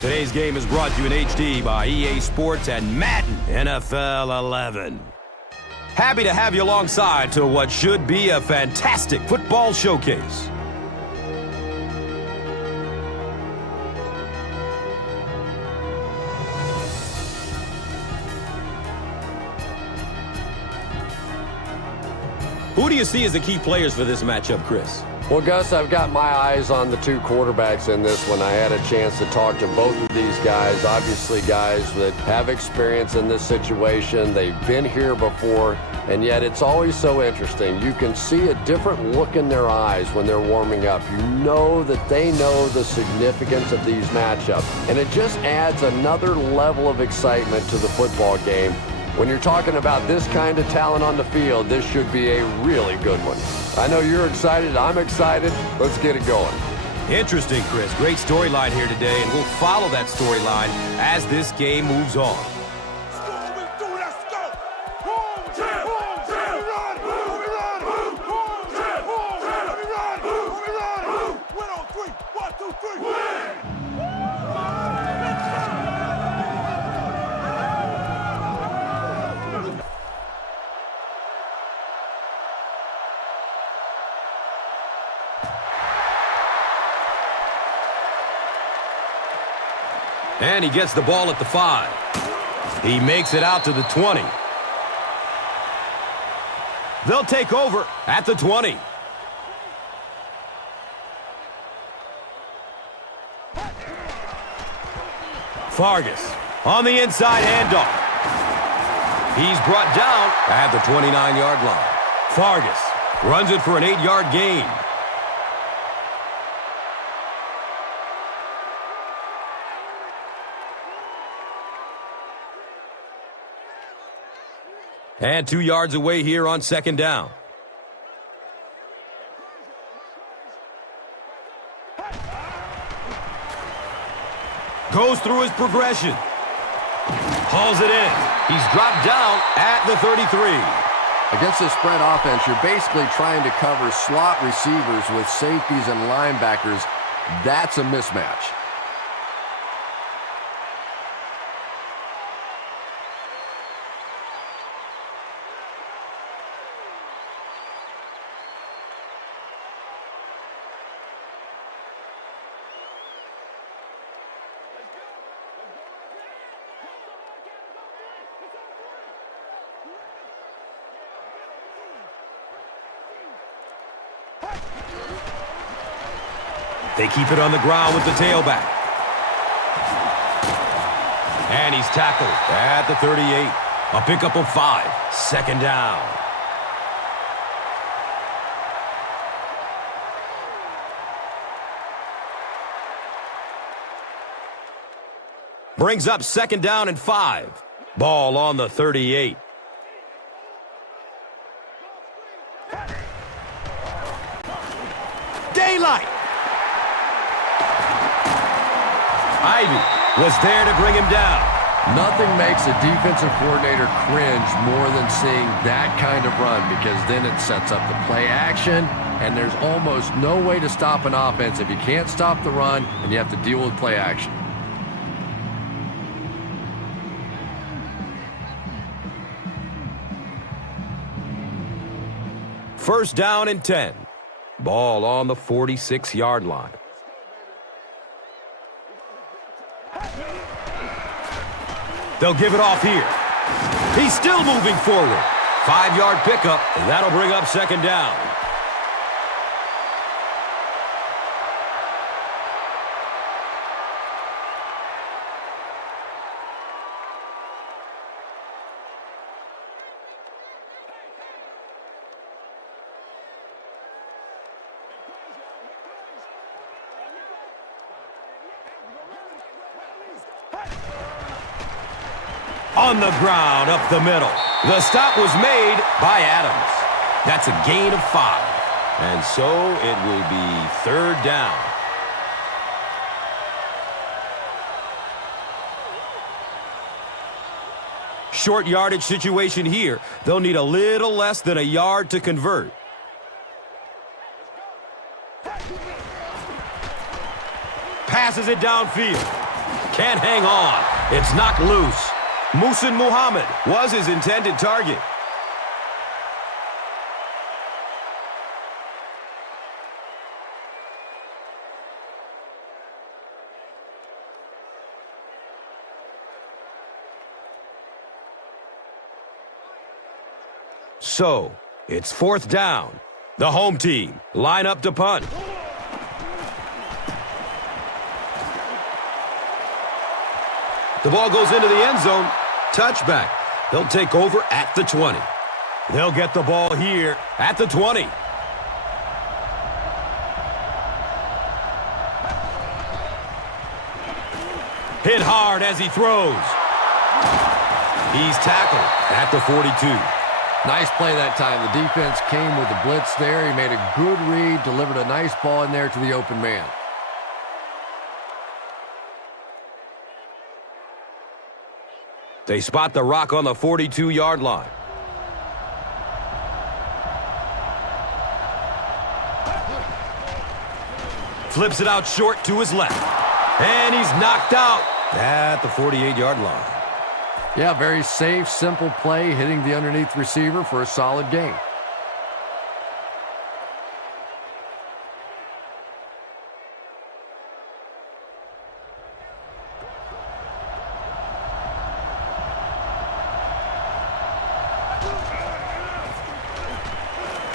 Today's game is brought to you in HD by EA Sports and Madden NFL 11. Happy to have you alongside to what should be a fantastic football showcase. Who do you see as the key players for this matchup, Chris? Well, Gus, I've got my eyes on the two quarterbacks in this one. I had a chance to talk to both of these guys. Obviously, guys that have experience in this situation. They've been here before, and yet it's always so interesting. You can see a different look in their eyes when they're warming up. You know that they know the significance of these matchups, and it just adds another level of excitement to the football game. When you're talking about this kind of talent on the field, this should be a really good one. I know you're excited. I'm excited. Let's get it going. Interesting, Chris. Great storyline here today, and we'll follow that storyline as this game moves on. And he gets the ball at the 5. He makes it out to the 20. They'll take over at the 20. Fargas on the inside handoff. He's brought down at the 29-yard line. Fargas runs it for an 8-yard gain. And 2 yards away here on second down. Goes through his progression. Hauls it in. He's dropped down at the 33. Against this spread offense, you're basically trying to cover slot receivers with safeties and linebackers. That's a mismatch. They keep it on the ground with the tailback. And he's tackled at the 38. A pickup of 5. Second down. Brings up second down and 5. Ball on the 38. Daylight. Ivy was there to bring him down. Nothing makes a defensive coordinator cringe more than seeing that kind of run, because then it sets up the play action, and there's almost no way to stop an offense if you can't stop the run and you have to deal with play action. First down and 10. Ball on the 46-yard line. They'll give it off here. He's still moving forward. 5-yard pickup, and that'll bring up second down. On the ground, up the middle. The stop was made by Adams. That's a gain of 5. And so it will be third down. Short yardage situation here. They'll need a little less than a yard to convert. Passes it downfield. can't hang on. It's knocked loose. Muhsin Muhammad was his intended target. So, it's 4th down. The home team line up to punt. The ball goes into the end zone. Touchback. They'll take over at the 20. They'll get the ball here at the 20. Hit hard as he throws. He's tackled at the 42. Nice play that time. The defense came with the blitz there. He made a good read, delivered a nice ball in there to the open man. They spot the rock on the 42-yard line. Flips it out short to his left. And he's knocked out at the 48-yard line. Yeah, very safe, simple play, hitting the underneath receiver for a solid gain.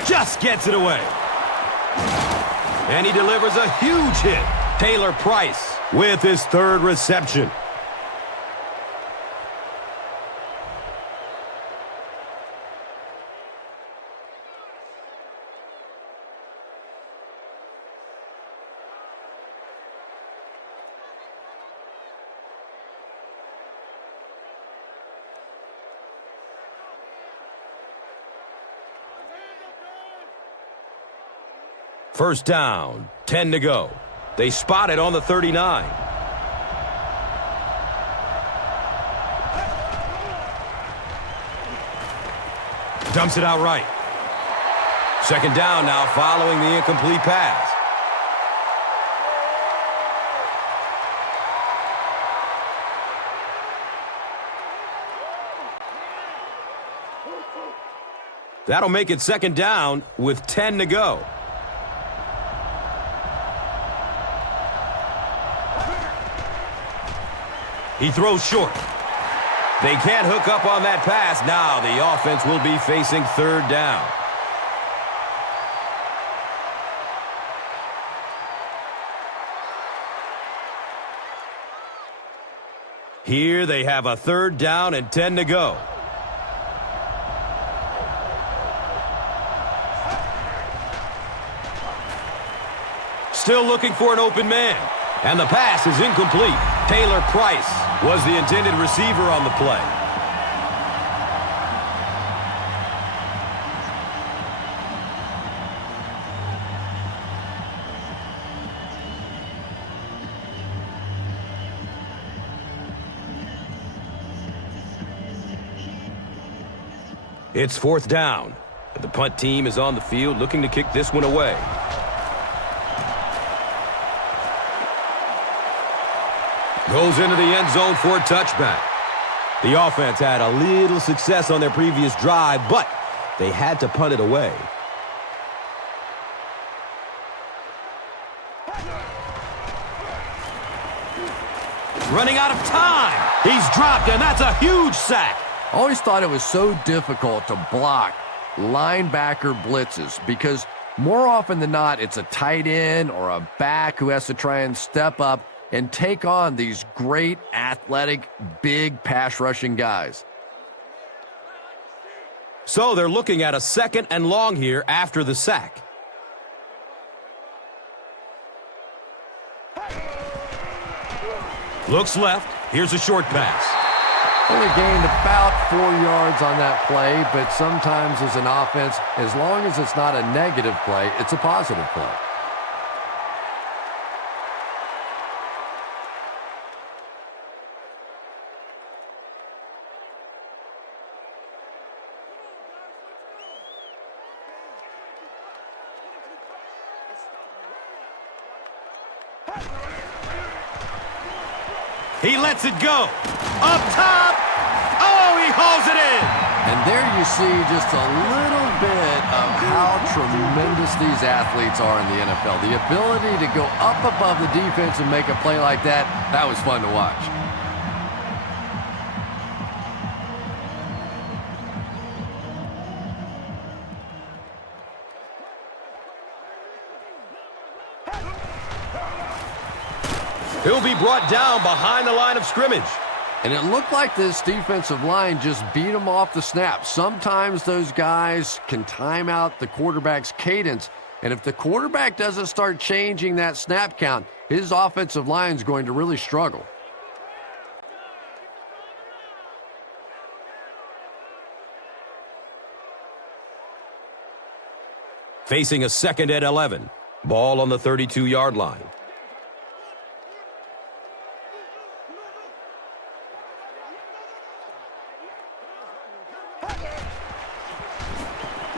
Just gets it away. And he delivers a huge hit. Taylor Price with his 3rd reception. First down, 10 to go. They spot it on the 39. Dumps it out right. Second down now following the incomplete pass. That'll make it second down with 10 to go. He throws short. They can't hook up on that pass. Now the offense will be facing 3rd down. Here they have a 3rd down and 10 to go. Still looking for an open man. And the pass is incomplete. Taylor Price was the intended receiver on the play. It's 4th down. The punt team is on the field looking to kick this one away. Goes into the end zone for a touchback. The offense had a little success on their previous drive, but they had to punt it away. Running out of time. He's dropped, and that's a huge sack. I always thought it was so difficult to block linebacker blitzes because more often than not, it's a tight end or a back who has to try and step up and take on these great, athletic, big pass-rushing guys. So they're looking at a 2nd and long here after the sack. Looks left. Here's a short pass. Only gained about 4 yards on that play, but sometimes as an offense, as long as it's not a negative play, it's a positive play. He lets it go. Up top. Oh, he hauls it in. And there you see just a little bit of how tremendous these athletes are in the NFL. The ability to go up above the defense and make a play like that, that was fun to watch. He'll be brought down behind the line of scrimmage. And it looked like this defensive line just beat them off the snap. Sometimes those guys can time out the quarterback's cadence. And if the quarterback doesn't start changing that snap count, his offensive line is going to really struggle. Facing a 2nd and 11. Ball on the 32-yard line.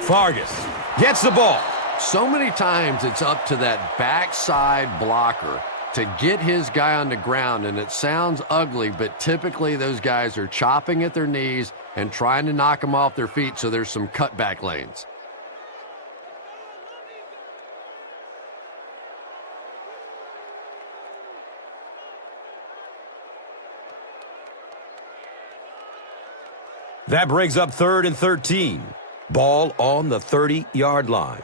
Fargas gets the ball. So many times it's up to that backside blocker to get his guy on the ground, and it sounds ugly, but typically those guys are chopping at their knees and trying to knock them off their feet, so there's some cutback lanes. That brings up 3rd and 13. Ball on the 30-yard line.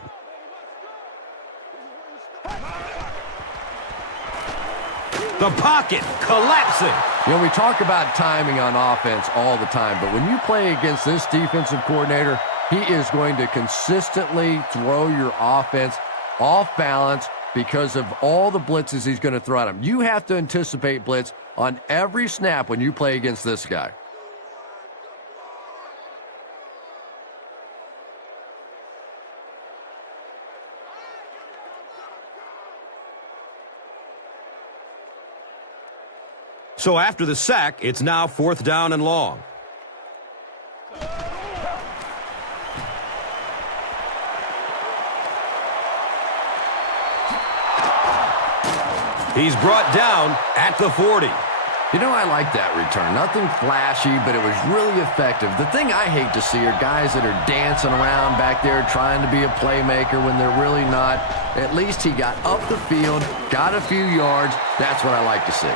The pocket collapsing. You know, we talk about timing on offense all the time, but when you play against this defensive coordinator, he is going to consistently throw your offense off balance because of all the blitzes he's going to throw at him. You have to anticipate blitz on every snap when you play against this guy. So after the sack, it's now 4th down and long. He's brought down at the 40. You know, I like that return. Nothing flashy, but it was really effective. The thing I hate to see are guys that are dancing around back there trying to be a playmaker when they're really not. At least he got up the field, got a few yards. That's what I like to see.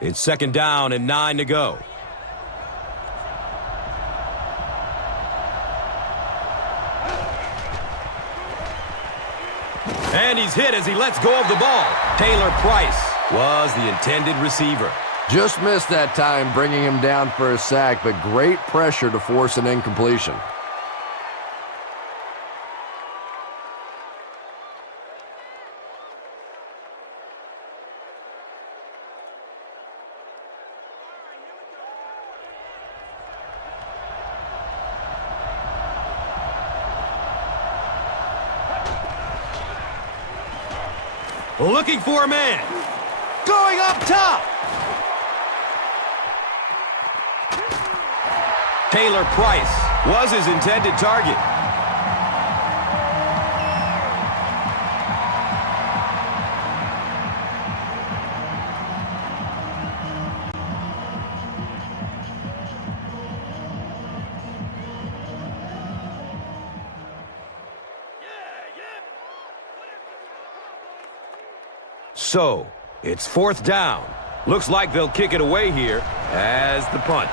It's 2nd down and 9 to go. And he's hit as he lets go of the ball. Taylor Price was the intended receiver. Just missed that time, bringing him down for a sack, but great pressure to force an incompletion. Looking for a man. Going up top. Taylor Price was his intended target. So, it's 4th down. Looks like they'll kick it away here as the punt.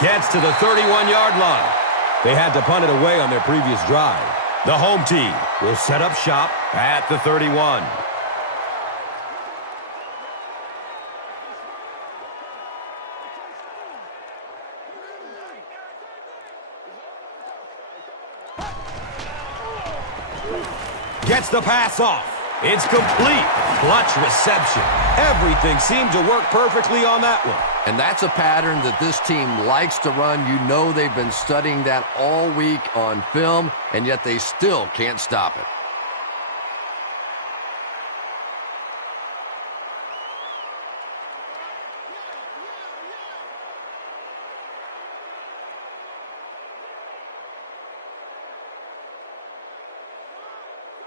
Gets to the 31-yard line. They had to punt it away on their previous drive. The home team will set up shop at the 31. Gets the pass off. It's complete. Clutch reception. Everything seemed to work perfectly on that one. And that's a pattern that this team likes to run. You know they've been studying that all week on film, and yet they still can't stop it.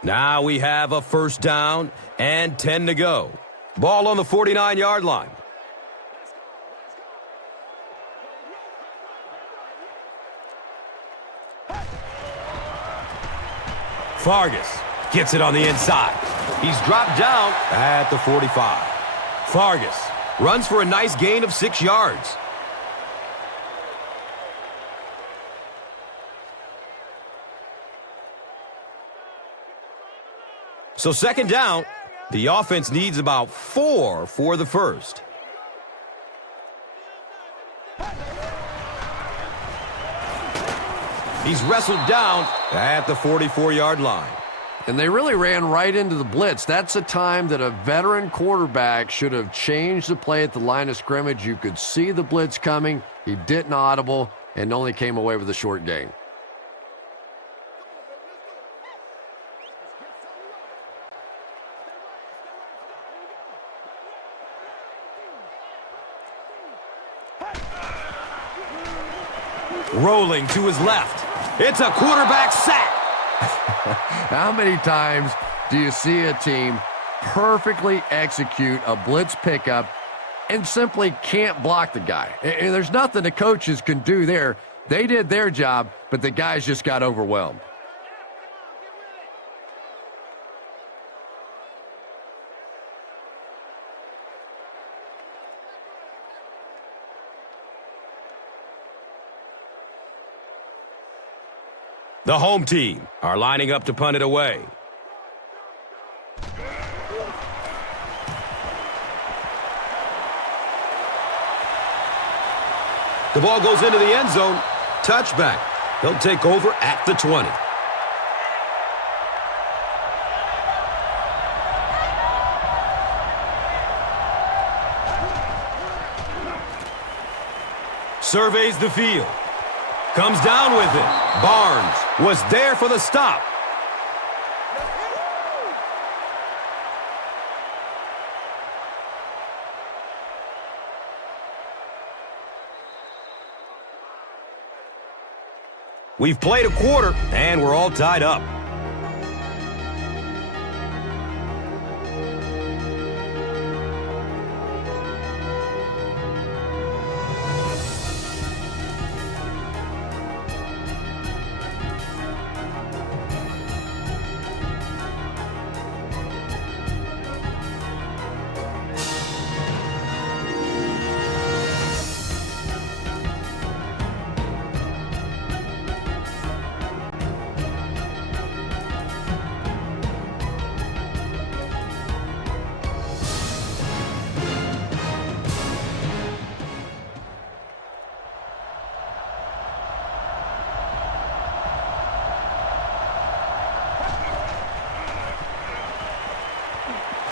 Now we have a first down and 10 to go. Ball on the 49-yard line. Fargas gets it on the inside. He's dropped down at the 45. Fargas runs for a nice gain of 6 yards. So second down, the offense needs about 4 for the first. He's wrestled down at the 44-yard line. And they really ran right into the blitz. That's a time that a veteran quarterback should have changed the play at the line of scrimmage. You could see the blitz coming. He didn't audible and only came away with a short gain. Rolling to his left. It's a quarterback sack. How many times do you see a team perfectly execute a blitz pickup and simply can't block the guy? And there's nothing the coaches can do there. They did their job, but the guys just got overwhelmed. The home team are lining up to punt it away. The ball goes into the end zone. Touchback. He'll take over at the 20. Surveys the field. Comes down with it. Barnes was there for the stop. We've played a quarter, and we're all tied up.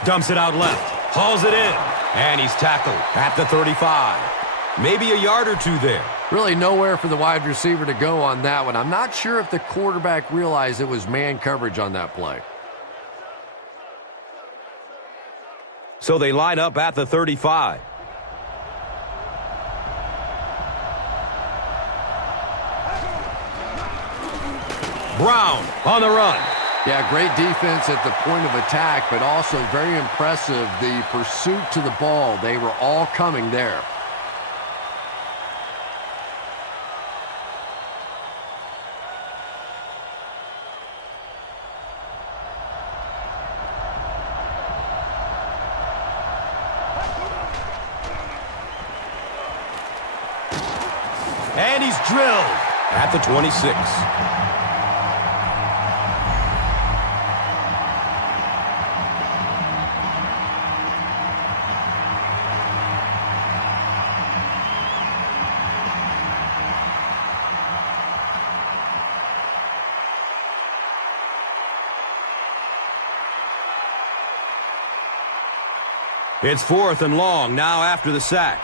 Dumps it out left. Hauls it in. And he's tackled at the 35. Maybe a yard or two there. Really nowhere for the wide receiver to go on that one. I'm not sure if the quarterback realized it was man coverage on that play. So they line up at the 35. Brown on the run. Yeah, great defense at the point of attack, but also very impressive the pursuit to the ball. They were all coming there. And he's drilled at the 26. It's 4th and long now after the sack.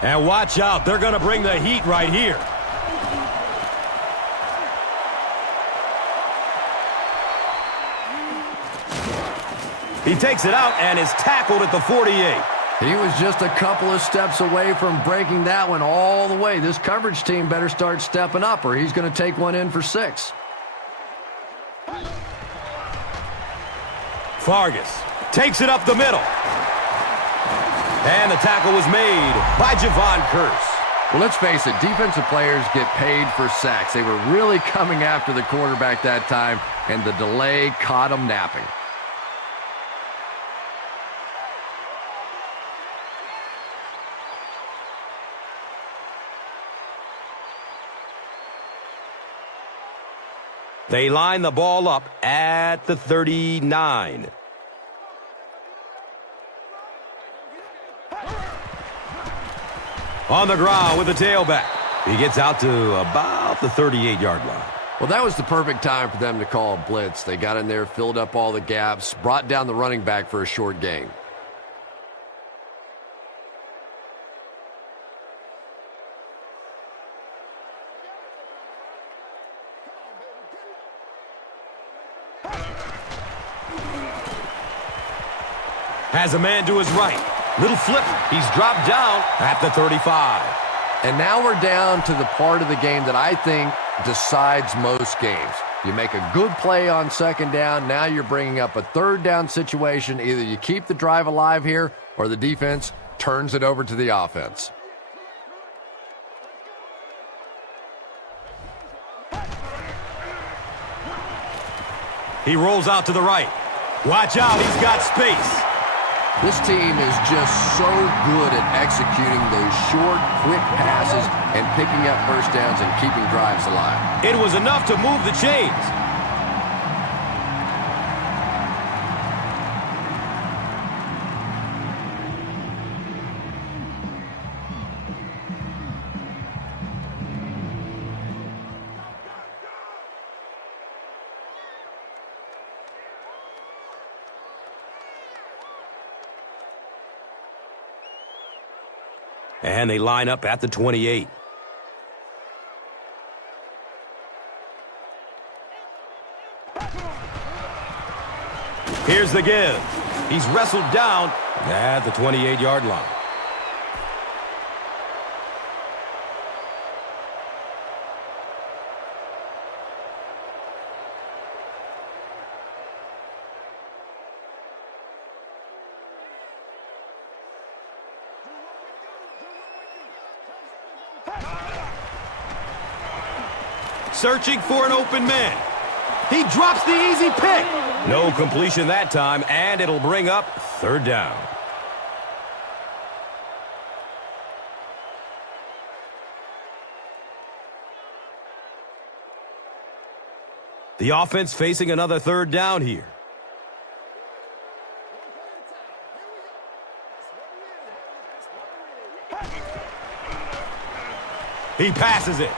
And watch out, they're going to bring the heat right here. He takes it out and is tackled at the 48. He was just a couple of steps away from breaking that one all the way. This coverage team better start stepping up or he's going to take one in for 6. Fargus takes it up the middle. And the tackle was made by Javon Kearse. Well, let's face it, defensive players get paid for sacks. They were really coming after the quarterback that time, and the delay caught them napping. They line the ball up at the 39. On the ground with the tailback. He gets out to about the 38-yard line. Well, that was the perfect time for them to call a blitz. They got in there, filled up all the gaps, brought down the running back for a short gain. Has a man to his right. Little flip. He's dropped down at the 35. And now we're down to the part of the game that I think decides most games. You make a good play on second down. Now you're bringing up a third down situation. Either you keep the drive alive here or the defense turns it over to the offense. He rolls out to the right. Watch out, he's got space. This team is just so good at executing those short, quick passes and picking up first downs and keeping drives alive. It was enough to move the chains. And they line up at the 28. Here's the give. He's wrestled down at the 28-yard line. Searching for an open man. He drops the easy pick. No completion that time, and it'll bring up third down. The offense facing another third down here. He passes it.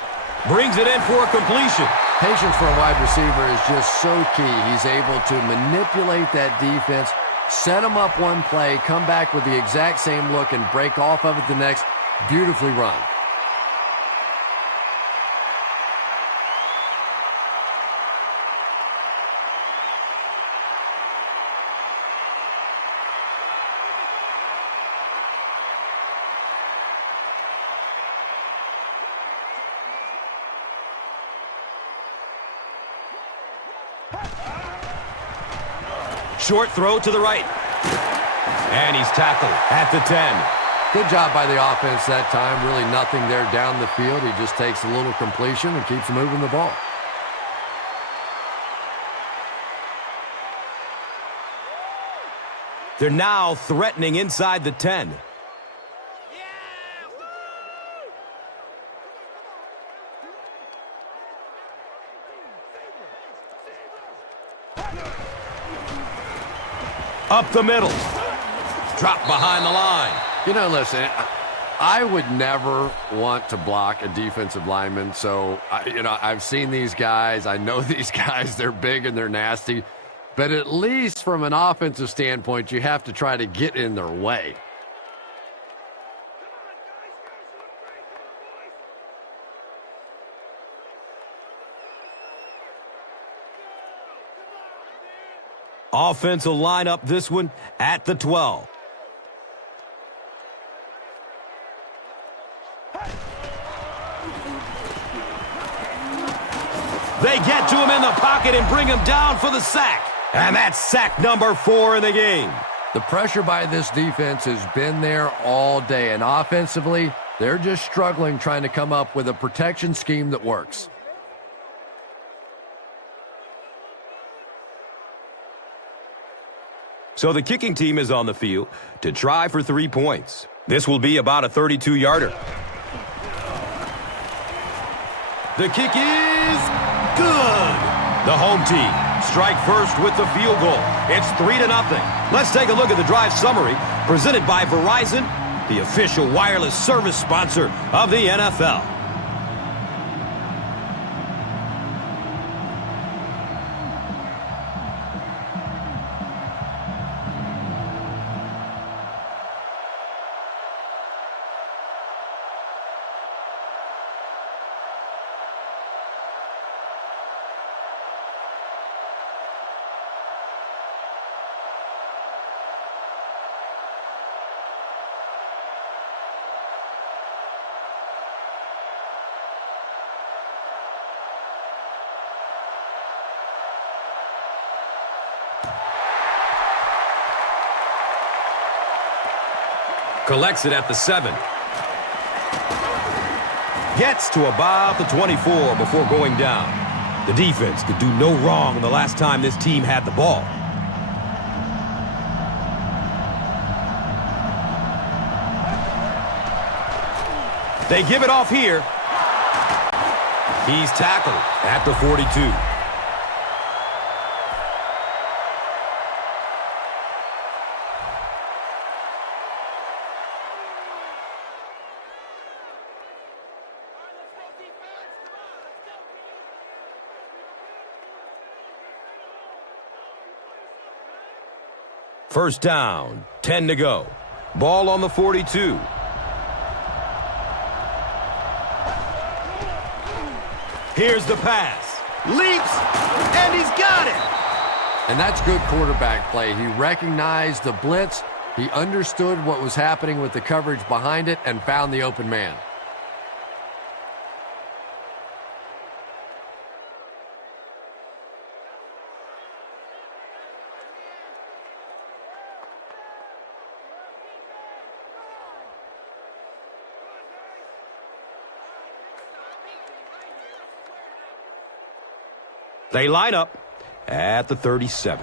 Brings it in for a completion. Patience for a wide receiver is just so key. He's able to manipulate that defense, set them up one play, come back with the exact same look, and break off of it the next. Beautifully run. Short throw to the right. And he's tackled at the 10. Good job by the offense that time. Really nothing there down the field. He just takes a little completion and keeps moving the ball. They're now threatening inside the 10. Up the middle. Drop behind the line. You know, listen, I would never want to block a defensive lineman. So, I've seen these guys. I know these guys. They're big and they're nasty. But at least from an offensive standpoint, you have to try to get in their way. Offense will line up this one at the 12. They get to him in the pocket and bring him down for the sack And that's sack number 4 in the game. The pressure by this defense has been there all day, and offensively, they're just struggling trying to come up with a protection scheme that works. So the kicking team is on the field to try for 3 points. This will be about a 32-yarder. The kick is good. The home team strike first with the field goal. It's 3-0. Let's take a look at the drive summary presented by Verizon, the official wireless service sponsor of the NFL. Collects it at the 7. Gets to about the 24 before going down. The defense could do no wrong the last time this team had the ball. They give it off here. He's tackled at the 42. First down, 10 to go. Ball on the 42. Here's the pass. Leaps, and he's got it. And that's good quarterback play. He recognized the blitz, he understood what was happening with the coverage behind it, and found the open man. They line up at the 37.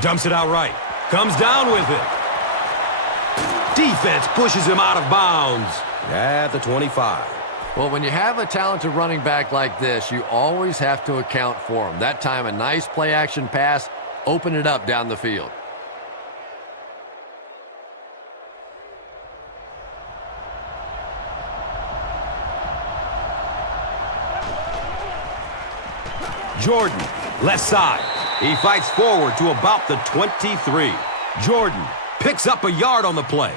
Dumps it out right. Comes down with it. Defense pushes him out of bounds at the 25. Well, when you have a talented running back like this, you always have to account for him. That time, a nice play-action pass opened it up down the field. Jordan, left side. He fights forward to about the 23. Jordan picks up a yard on the play.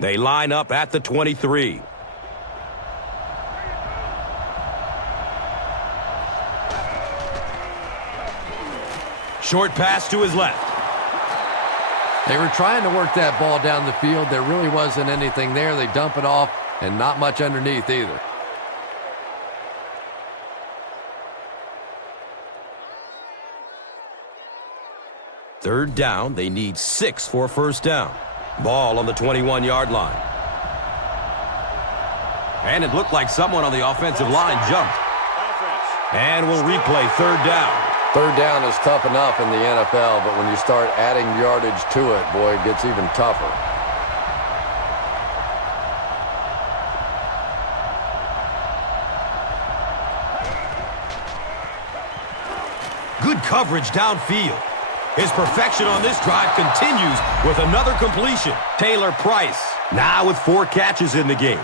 They line up at the 23. Short pass to his left. They were trying to work that ball down the field. There really wasn't anything there. They dump it off, and not much underneath either. Third down, they need 6 for a first down. Ball on the 21-yard line. And it looked like someone on the offensive line jumped. And we'll replay third down. Third down is tough enough in the NFL, but when you start adding yardage to it, boy, it gets even tougher. Good coverage downfield. His perfection on this drive continues with another completion. Taylor Price now with 4 catches in the game.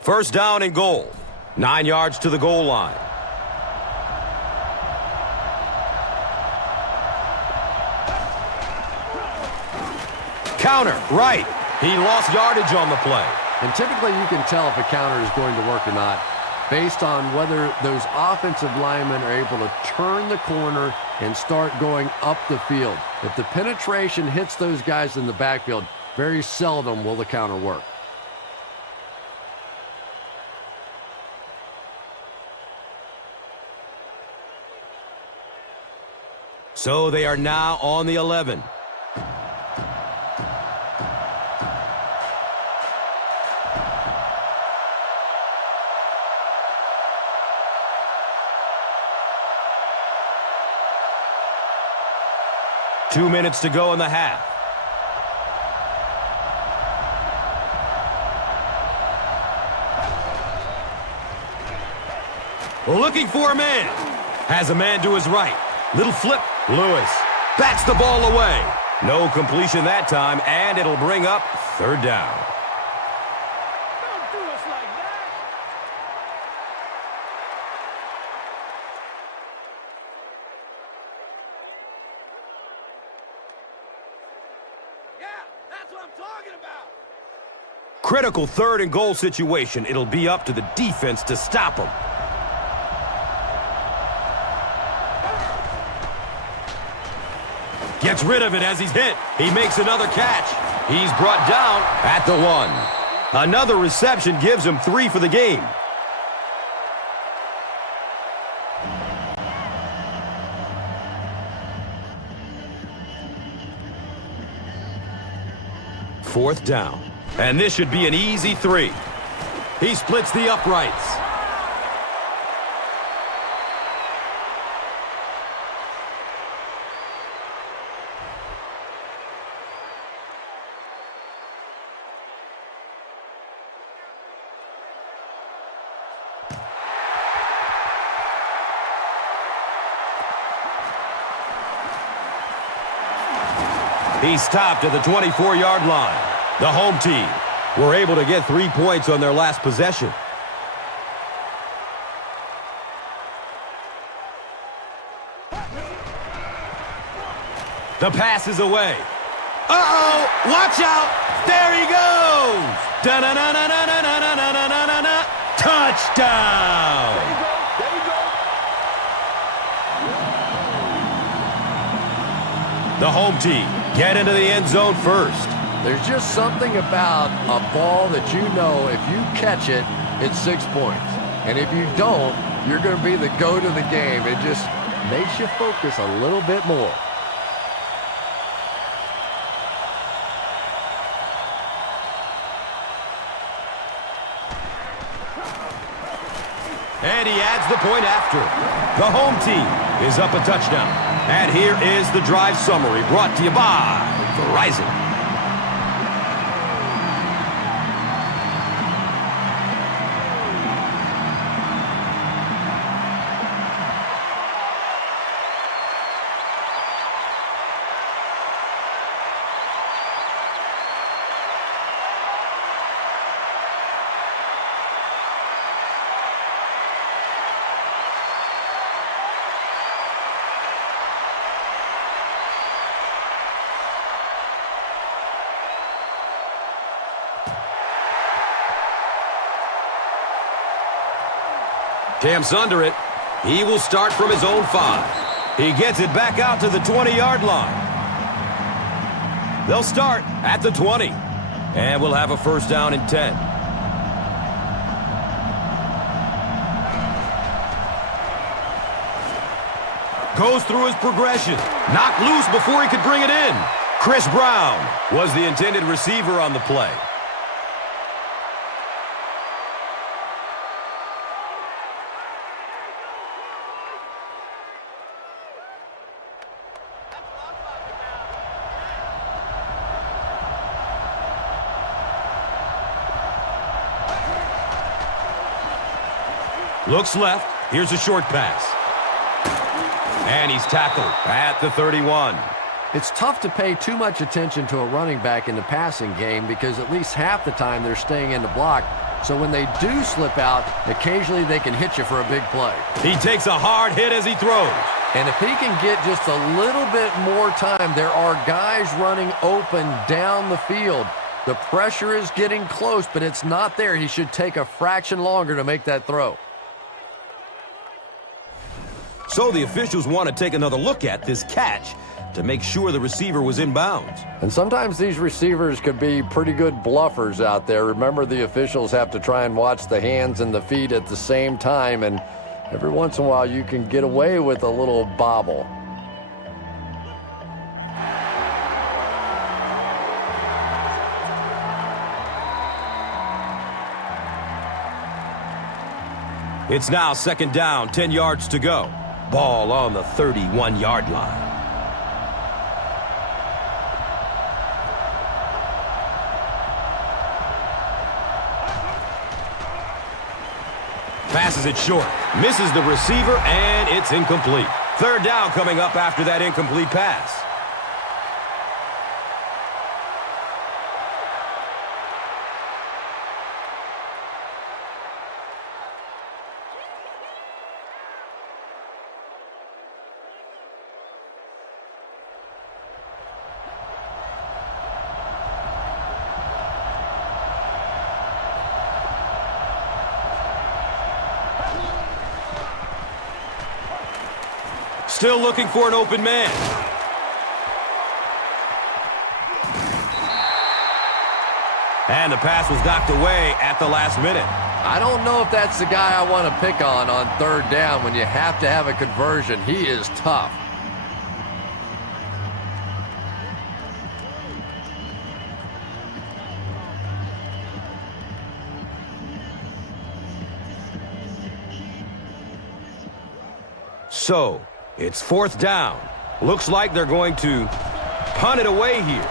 First down and goal. 9 yards to the goal line. Counter, right. He lost yardage on the play. And typically you can tell if a counter is going to work or not based on whether those offensive linemen are able to turn the corner and start going up the field. If the penetration hits those guys in the backfield, very seldom will the counter work. So they are now on the 11. Two minutes to go in the half. Looking for a man. Has a man to his right. Little flip. Lewis bats the ball away. No completion that time, and it'll bring up third down. Don't do us like that. Yeah, that's what I'm talking about. Critical third and goal situation. It'll be up to the defense to stop him. Gets rid of it as he's hit. He makes another catch. He's brought down at the 1. Another reception gives him 3 for the game. Fourth down. And this should be an easy 3. He splits the uprights. He stopped at the 24-yard line. The home team were able to get 3 points on their last possession. The pass is away. Uh-oh! Watch out! There he goes! Da-na-na-na-na-na-na-na-na-na-na! Touchdown! There you go. The home team get into the end zone first. There's just something about a ball that you know if you catch it, it's 6 points. And if you don't, you're going to be the goat of the game. It just makes you focus a little bit more. And he adds the point after. The home team is up a touchdown. And here is the drive summary brought to you by Verizon. Camps under it. He will start from his own 5. He gets it back out to the 20-yard line. They'll start at the 20. And we'll have a first down and 10. Goes through his progression. Knocked loose before he could bring it in. Chris Brown was the intended receiver on the play. Looks left. Here's a short pass. And he's tackled at the 31. It's tough to pay too much attention to a running back in the passing game because at least half the time they're staying in the block. So when they do slip out, occasionally they can hit you for a big play. He takes a hard hit as he throws. And if he can get just a little bit more time, there are guys running open down the field. The pressure is getting close, but it's not there. He should take a fraction longer to make that throw. So the officials want to take another look at this catch to make sure the receiver was in bounds. And sometimes these receivers could be pretty good bluffers out there. Remember, the officials have to try and watch the hands and the feet at the same time, and every once in a while you can get away with a little bobble. It's now 2nd down, 10 yards to go. Ball on the 31-yard line. Passes it short, misses the receiver, and it's incomplete. 3rd down coming up after that incomplete pass. Still looking for an open man. And the pass was knocked away at the last minute. I don't know if that's the guy I want to pick on 3rd down when you have to have a conversion. He is tough. So, it's 4th down. Looks like they're going to punt it away here.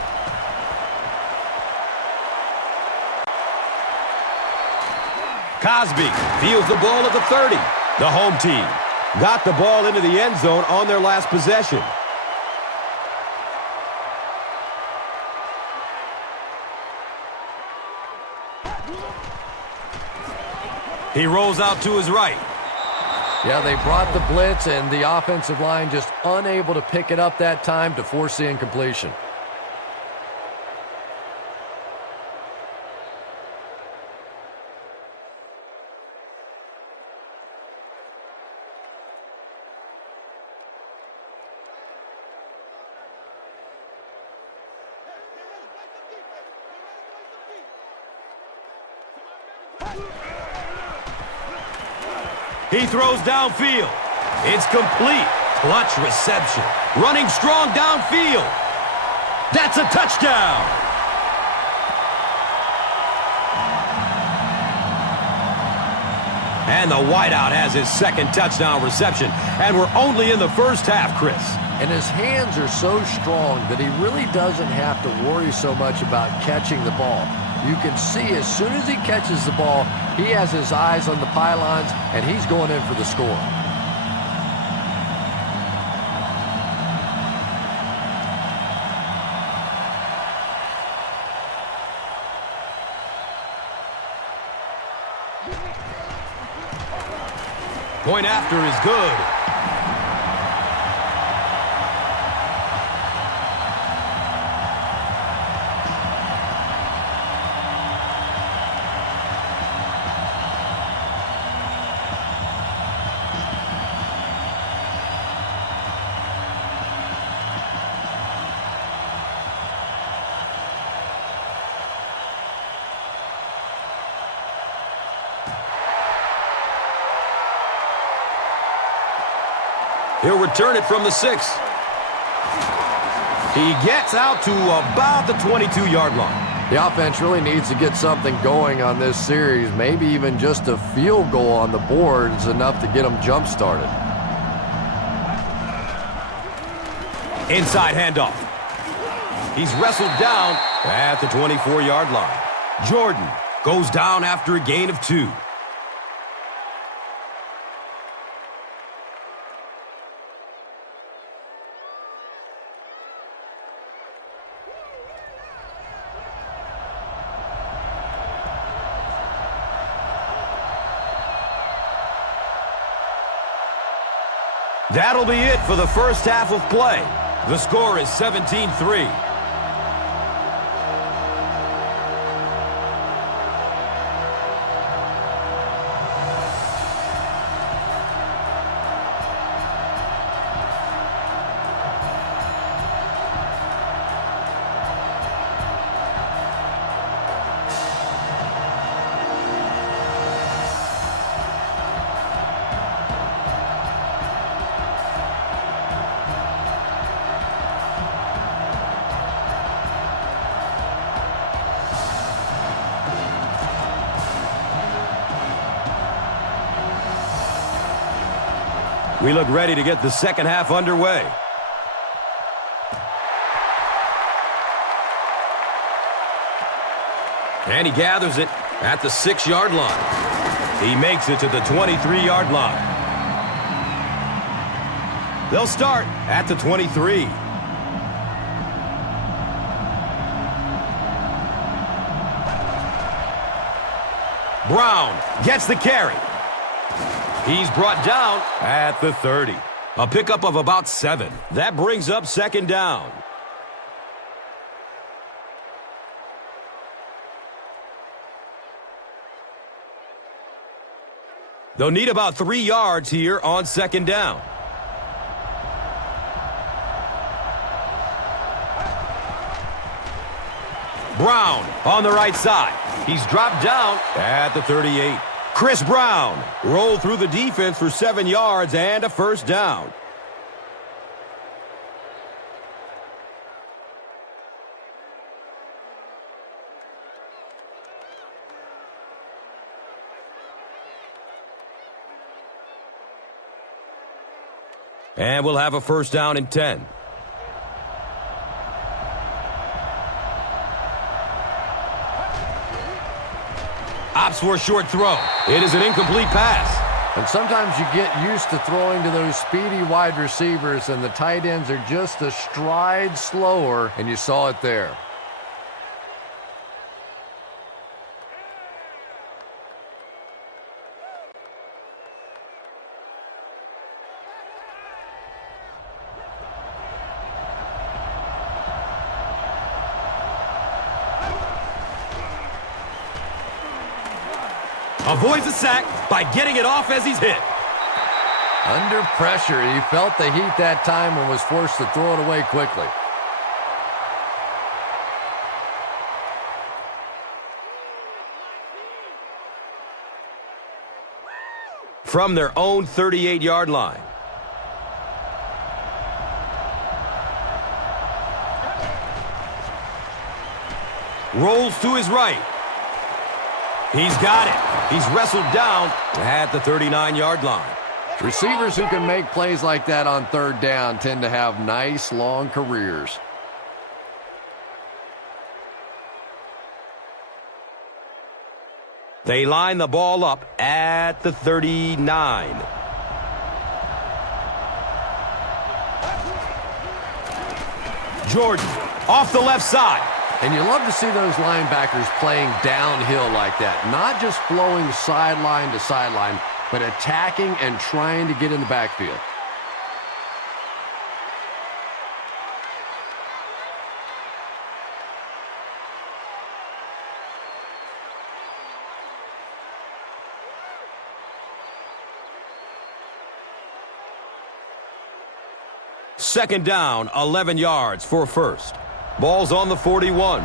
Cosby fields the ball at the 30. The home team got the ball into the end zone on their last possession. He rolls out to his right. Yeah, they brought the blitz, and the offensive line just unable to pick it up that time to force the incompletion. He throws downfield. It's complete. Clutch reception. Running strong downfield. That's a touchdown. And the wideout has his 2nd touchdown reception. And we're only in the first half, Chris. And his hands are so strong that he really doesn't have to worry so much about catching the ball. You can see as soon as he catches the ball, he has his eyes on the pylons, and he's going in for the score. Point after is good. He'll return it from the 6. He gets out to about the 22-yard line. The offense really needs to get something going on this series. Maybe even just a field goal on the board is enough to get them jump-started. Inside handoff. He's wrestled down at the 24-yard line. Jordan goes down after a gain of 2. That'll be it for the first half of play. The score is 17-3. We look ready to get the second half underway. And he gathers it at the 6-yard line. He makes it to the 23-yard line. They'll start at the 23. Brown gets the carry. He's brought down at the 30. A pickup of about 7. That brings up second down. They'll need about 3 yards here on second down. Brown on the right side. He's dropped down at the 38. Chris Brown rolled through the defense for 7 yards and a first down. And we'll have a first down and 10. Opts for a short throw. It is an incomplete pass. And sometimes you get used to throwing to those speedy wide receivers, and the tight ends are just a stride slower, and you saw it there. Avoids the sack by getting it off as he's hit. Under pressure, he felt the heat that time and was forced to throw it away quickly. From their own 38-yard line. Rolls to his right. He's got it. He's wrestled down at the 39-yard line. Receivers who can make plays like that on third down tend to have nice, long careers. They line the ball up at the 39. Jordan off the left side. And you love to see those linebackers playing downhill like that. Not just flowing sideline to sideline, but attacking and trying to get in the backfield. Second down, 11 yards for first. Ball's on the 41.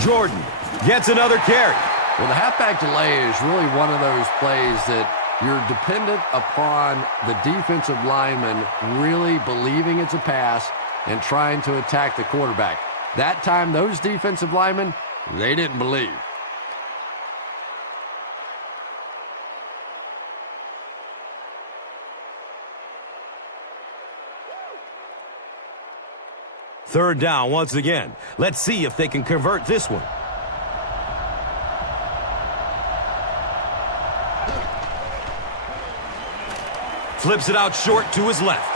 Jordan gets another carry. Well, the halfback delay is really one of those plays that you're dependent upon the defensive lineman really believing it's a pass and trying to attack the quarterback. That time, those defensive linemen, they didn't believe. Third down once again. Let's see if they can convert this one. Flips it out short to his left.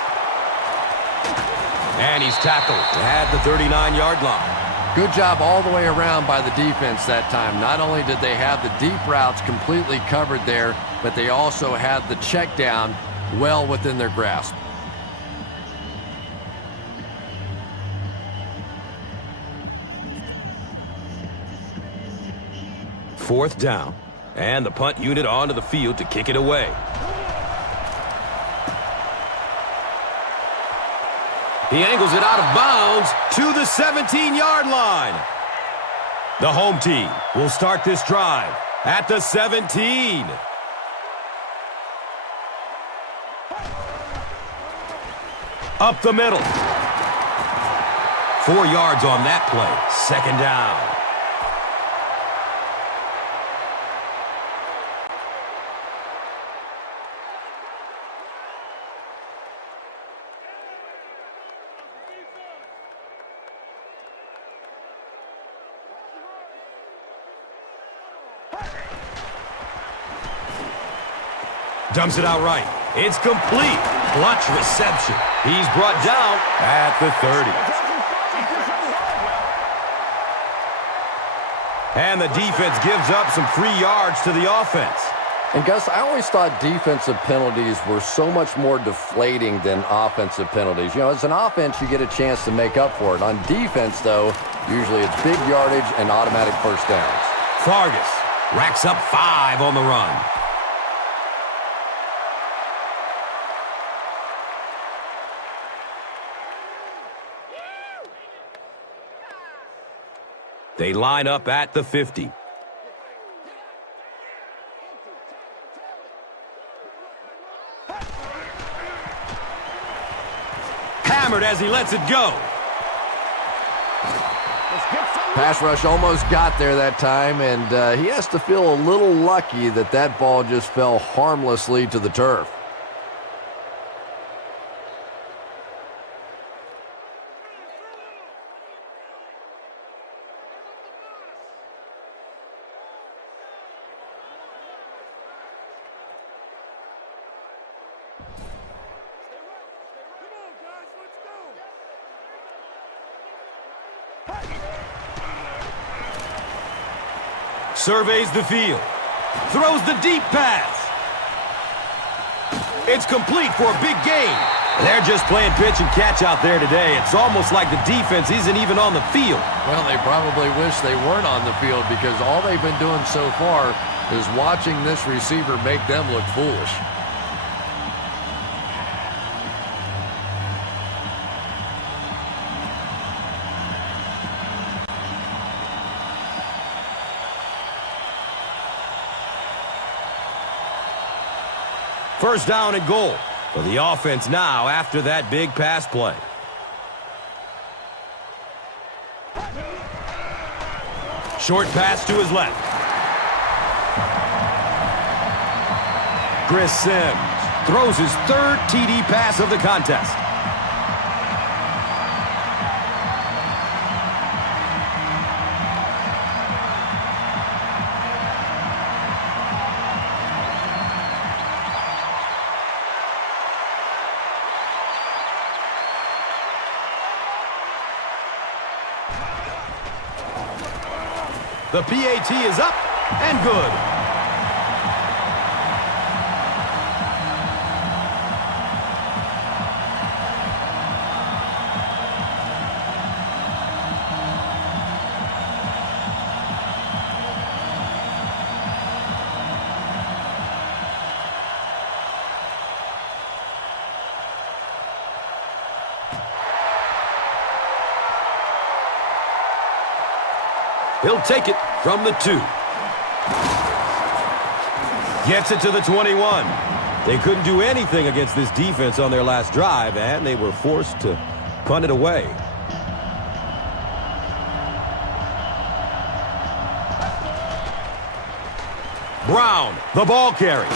And he's tackled at the 39-yard line. Good job all the way around by the defense that time. Not only did they have the deep routes completely covered there, but they also had the check down well within their grasp. Fourth down, and the punt unit onto the field to kick it away. He angles it out of bounds to the 17-yard line. The home team will start this drive at the 17. Up the middle. 4 yards on that play. Second down. Dumps it out right. It's complete. Clutch reception. He's brought down at the 30. And the defense gives up some free yards to the offense. And Gus, I always thought defensive penalties were so much more deflating than offensive penalties. You know, as an offense, you get a chance to make up for it. On defense, though, usually it's big yardage and automatic first downs. Fargas racks up 5 on the run. They line up at the 50. Hammered as he lets it go. Pass rush almost got there that time, and he has to feel a little lucky that that ball just fell harmlessly to the turf. Surveys the field. Throws the deep pass. It's complete for a big gain. They're just playing pitch and catch out there today. It's almost like the defense isn't even on the field. Well, they probably wish they weren't on the field because all they've been doing so far is watching this receiver make them look foolish. First down and goal for the offense now after that big pass play. Short pass to his left. Chris Sims throws his third TD pass of the contest. The PAT is up and good. He'll take it from the 2. Gets it to the 21. They couldn't do anything against this defense on their last drive, and they were forced to punt it away. Brown, the ball carry.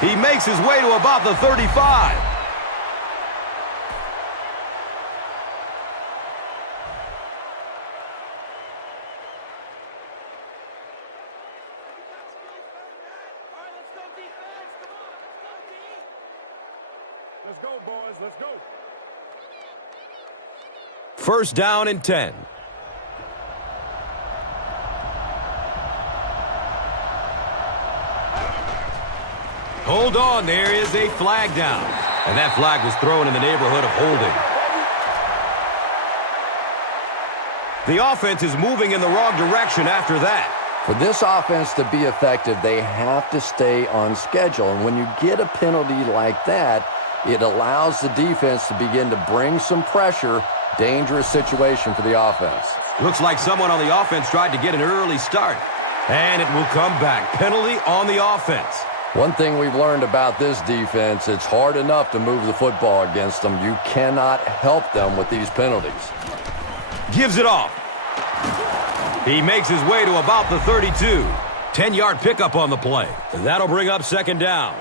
He makes his way to about the 35. Let's go, boys. Let's go. First down and 10. Hold on, there is a flag down. And that flag was thrown in the neighborhood of holding. The offense is moving in the wrong direction after that. For this offense to be effective, they have to stay on schedule. And when you get a penalty like that, it allows the defense to begin to bring some pressure. Dangerous situation for the offense. Looks like someone on the offense tried to get an early start. And it will come back. Penalty on the offense. One thing we've learned about this defense, it's hard enough to move the football against them. You cannot help them with these penalties. Gives it off. He makes his way to about the 32. 10-yard pickup on the play. And that'll bring up second down.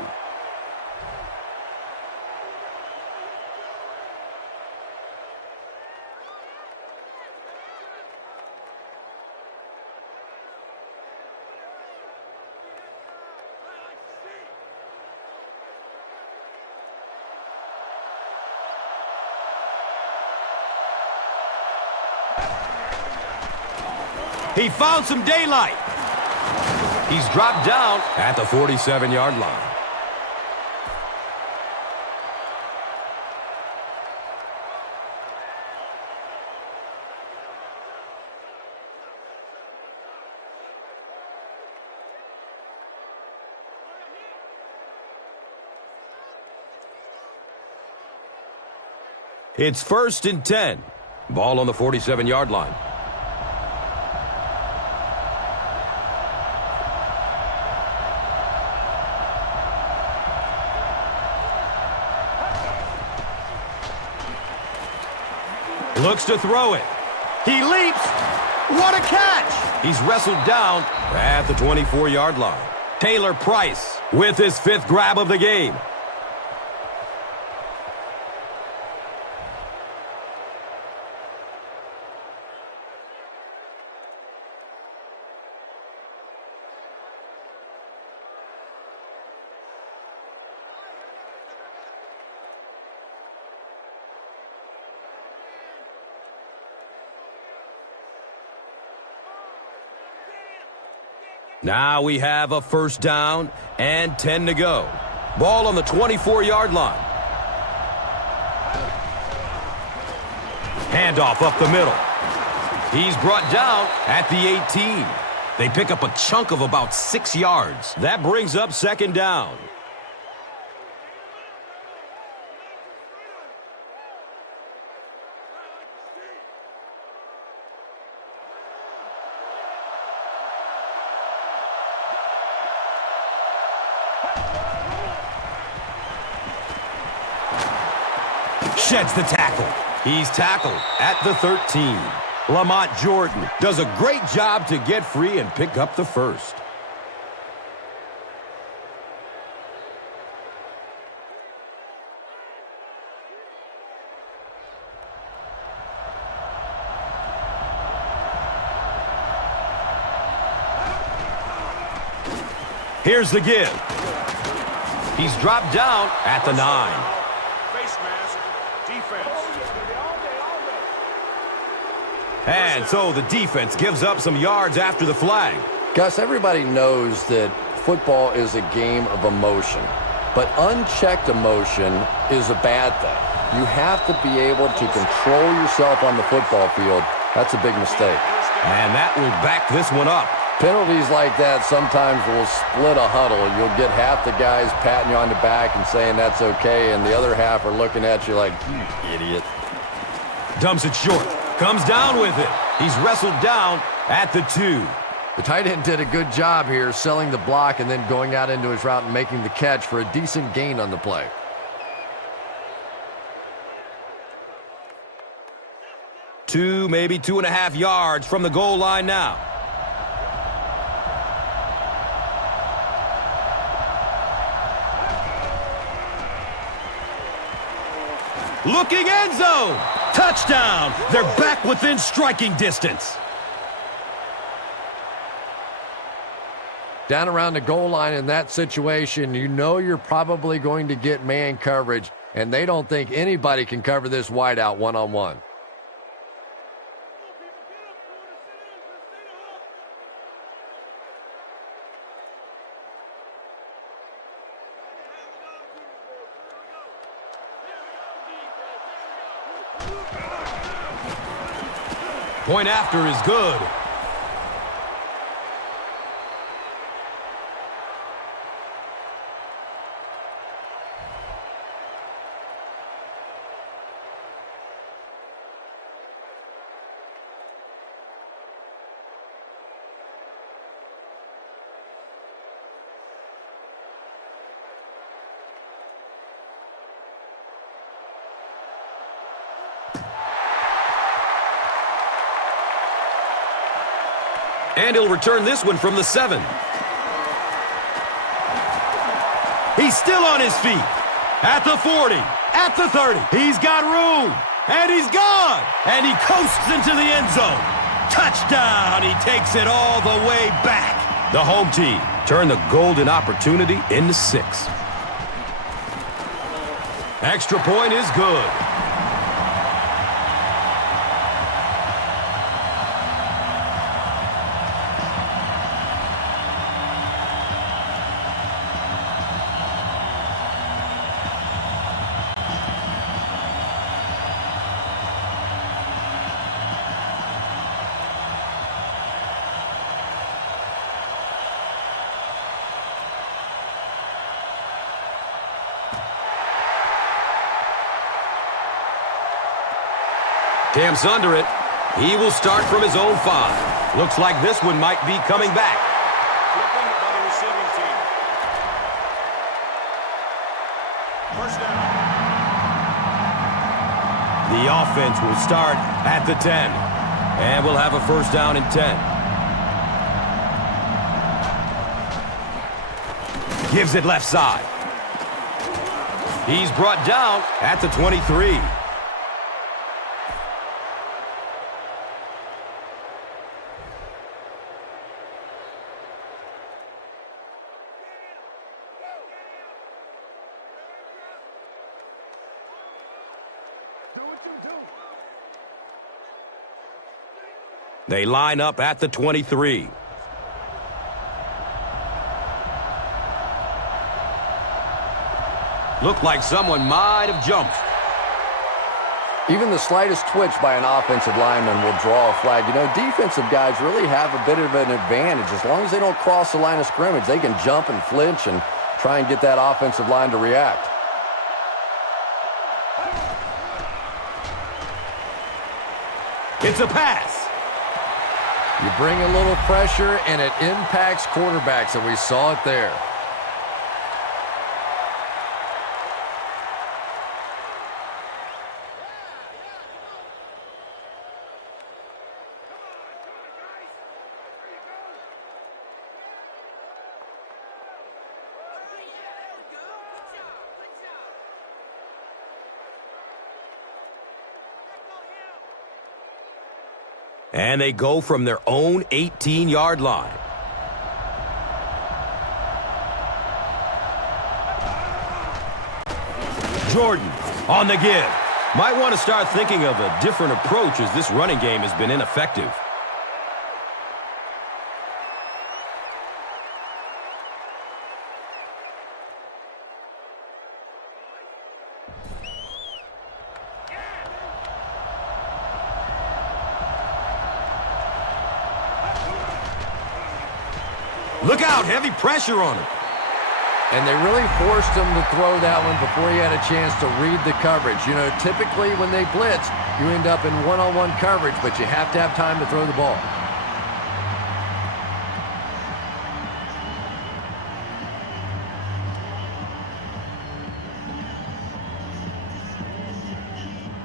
He found some daylight. He's dropped down at the 47-yard line. It's 1st and 10. Ball on the 47-yard line. Looks to throw it. He leaps. What a catch! He's wrestled down at the 24-yard line. Taylor Price with his 5th grab of the game. Now we have a 1st down and 10 to go. Ball on the 24-yard line. Handoff up the middle. He's brought down at the 18. They pick up a chunk of about 6 yards. That brings up second down. Sheds the tackle. He's tackled at the 13. Lamont Jordan does a great job to get free and pick up the 1st. Here's the give. He's dropped down at the 9. And so the defense gives up some yards after the flag. Gus, everybody knows that football is a game of emotion, but unchecked emotion is a bad thing. You have to be able to control yourself on the football field. That's a big mistake. And that will back this one up. Penalties like that sometimes will split a huddle. You'll get half the guys patting you on the back and saying that's okay, and the other half are looking at you like, you idiot. Dumps it short. Comes down with it. He's wrestled down at the 2. The tight end did a good job here selling the block and then going out into his route and making the catch for a decent gain on the play. Two, maybe 2.5 yards from the goal line now. Looking end zone. Touchdown. They're back within striking distance. Down around the goal line in that situation, you know you're probably going to get man coverage, and they don't think anybody can cover this wideout one-on-one. Point after is good. And he'll return this one from the 7. He's still on his feet. At the 40. At the 30. He's got room. And he's gone. And he coasts into the end zone. Touchdown. He takes it all the way back. The home team turned the golden opportunity into 6. Extra point is good. Cam's under it. He will start from his own 5. Looks like this one might be coming back. Flipping by the receiving team. First down. The offense will start at the 10. And we'll have a first down and 10. Gives it left side. He's brought down at the 23. They line up at the 23. Looked like someone might have jumped. Even the slightest twitch by an offensive lineman will draw a flag. You know, defensive guys really have a bit of an advantage. As long as they don't cross the line of scrimmage, they can jump and flinch and try and get that offensive line to react. It's a pass. You bring a little pressure, and it impacts quarterbacks, and we saw it there. And they go from their own 18-yard line. Jordan on the give. Might want to start thinking of a different approach as this running game has been ineffective. Look out, heavy pressure on him. And they really forced him to throw that one before he had a chance to read the coverage. You know, typically when they blitz, you end up in one-on-one coverage, but you have to have time to throw the ball.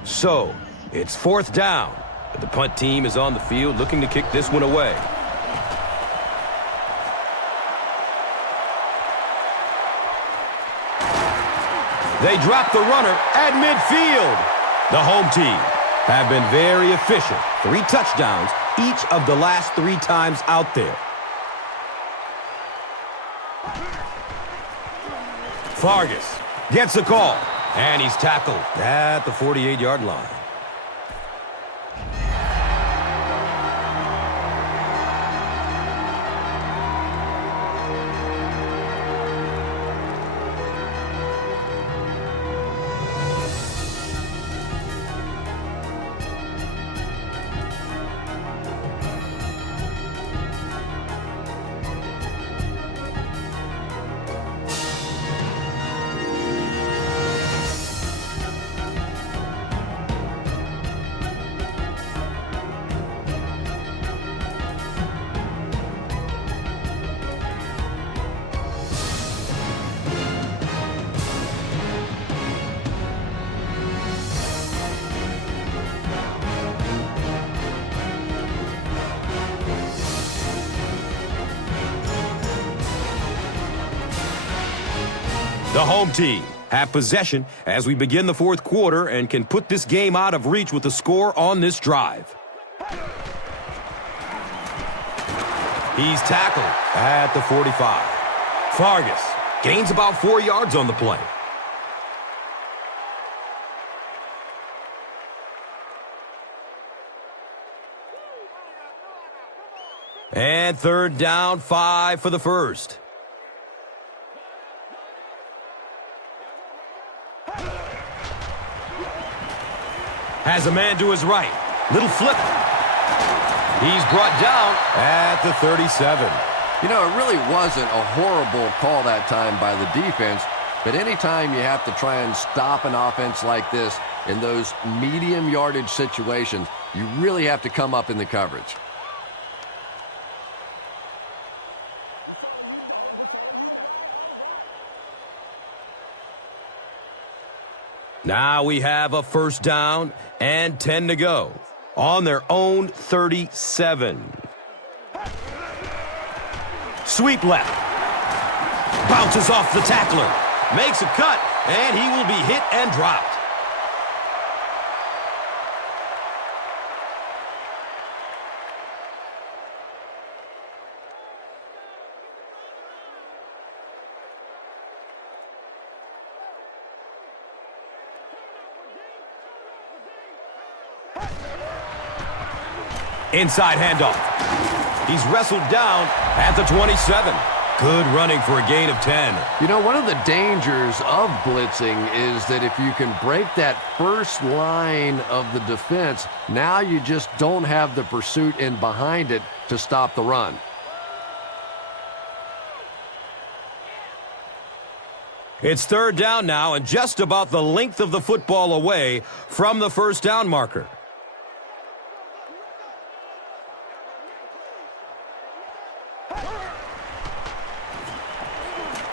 So, it's 4th down, but the punt team is on the field looking to kick this one away. They drop the runner at midfield. The home team have been very efficient. 3 touchdowns each of the last 3 times out there. Fargas gets a call, and he's tackled at the 48-yard line. The home team have possession as we begin the fourth quarter and can put this game out of reach with the score on this drive. He's tackled at the 45. Fargas gains about 4 yards on the play. And third down, 5 for the first. Has a man to his right. Little flip. He's brought down at the 37. You know, it really wasn't a horrible call that time by the defense, but anytime you have to try and stop an offense like this in those medium yardage situations, you really have to come up in the coverage. Now we have a first down and 10 to go on their own 37. Sweep left. Bounces off the tackler. Makes a cut, and he will be hit and dropped. Inside handoff. He's wrestled down at the 27. Good running for a gain of 10. You know, one of the dangers of blitzing is that if you can break that first line of the defense, now you just don't have the pursuit in behind it to stop the run. It's third down now and just about the length of the football away from the first down marker.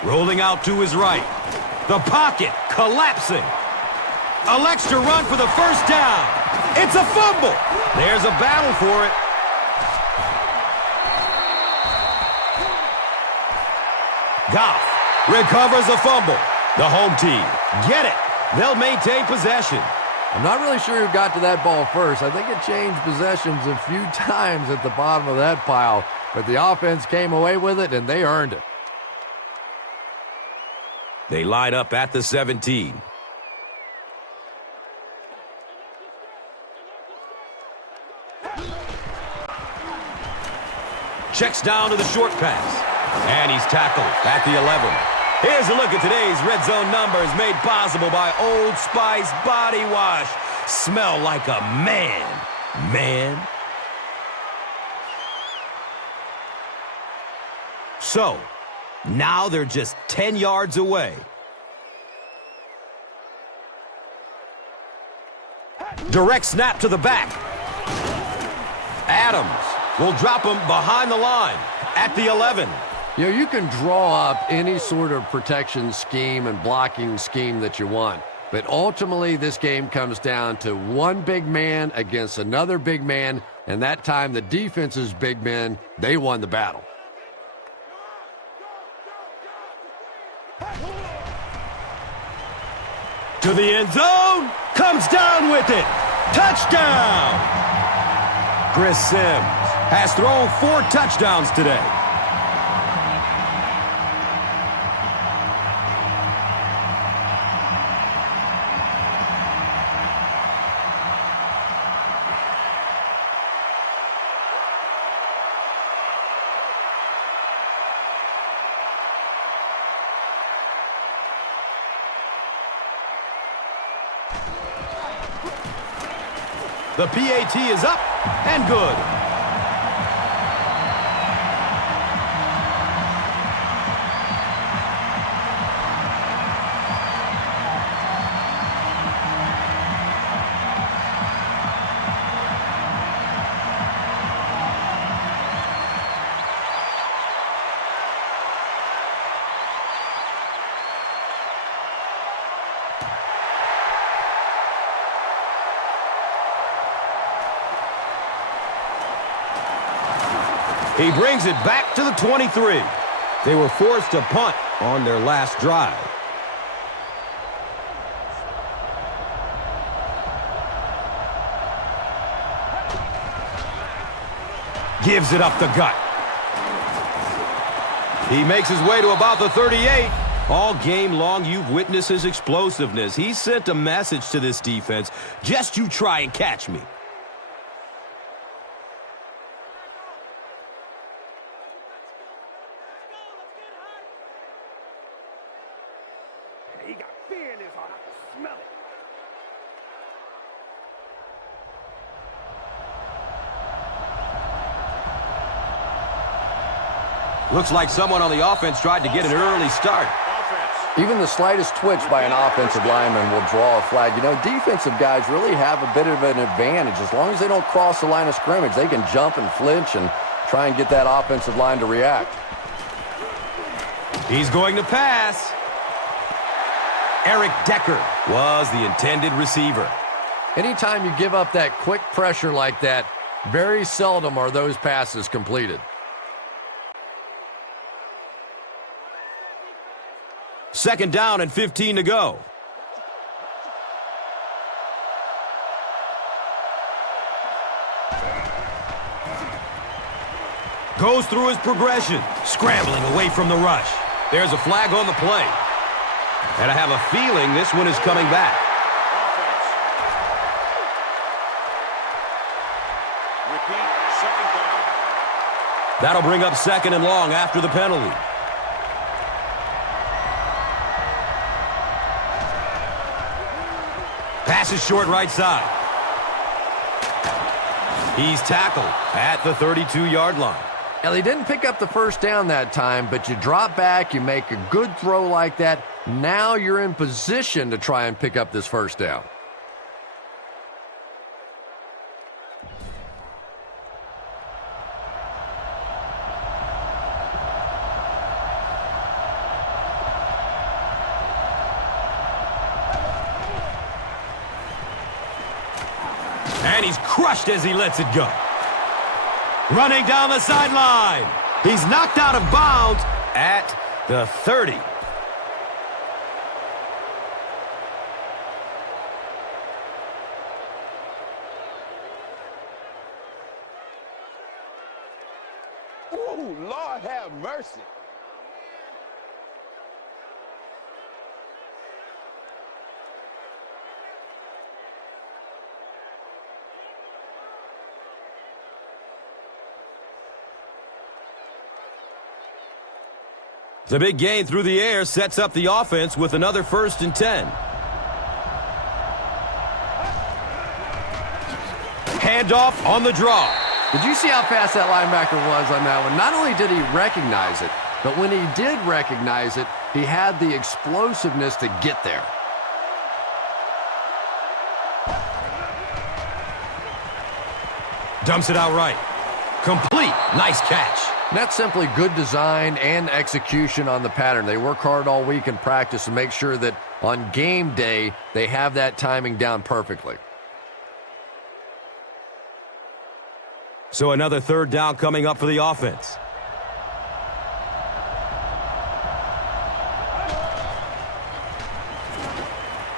Rolling out to his right. The pocket collapsing. Elects to run for the first down. It's a fumble. There's a battle for it. Goff recovers a fumble. The home team get it. They'll maintain possession. I'm not really sure who got to that ball first. I think it changed possessions a few times at the bottom of that pile, but the offense came away with it, and they earned it. They line up at the 17. Checks down to the short pass. And he's tackled at the 11. Here's a look at today's Red Zone numbers made possible by Old Spice Body Wash. Smell like a man. So, now they're just 10 yards away. Direct snap to the back. Adams will drop him behind the line at the 11. You know, you can draw up any sort of protection scheme and blocking scheme that you want, but ultimately this game comes down to one big man against another big man, and that time the defense's big men, they won the battle. To the end zone, comes down with it. Touchdown! Chris Sims has thrown 4 touchdowns today. The PAT is up and good. He brings it back to the 23. They were forced to punt on their last drive. Gives it up the gut. He makes his way to about the 38. All game long, you've witnessed his explosiveness. He sent a message to this defense. Just you try and catch me. He got fear in his heart. I can smell it. Looks like someone on the offense tried to get an early start. Even the slightest twitch by an offensive lineman will draw a flag. You know, defensive guys really have a bit of an advantage. As long as they don't cross the line of scrimmage, they can jump and flinch and try and get that offensive line to react. He's going to pass. Eric Decker was the intended receiver. Anytime you give up that quick pressure like that, very seldom are those passes completed. Second down and 15 to go. Goes through his progression, scrambling away from the rush. There's a flag on the play. And I have a feeling this one is coming back. Repeat, second down. That'll bring up second and long after the penalty. Passes short right side. He's tackled at the 32-yard line. Now, they didn't pick up the first down that time, but you drop back, you make a good throw like that. Now you're in position to try and pick up this first down. And he's crushed as he lets it go. Running down the sideline. He's knocked out of bounds at the 30. Oh, Lord have mercy. The big gain through the air sets up the offense with another 1st and 10. Handoff on the draw. Did you see how fast that linebacker was on that one? Not only did he recognize it, but when he did recognize it, he had the explosiveness to get there. Dumps it out right. Complete. Nice catch. And that's simply good design and execution on the pattern. They work hard all week in practice to make sure that on game day, they have that timing down perfectly. So another 3rd down coming up for the offense.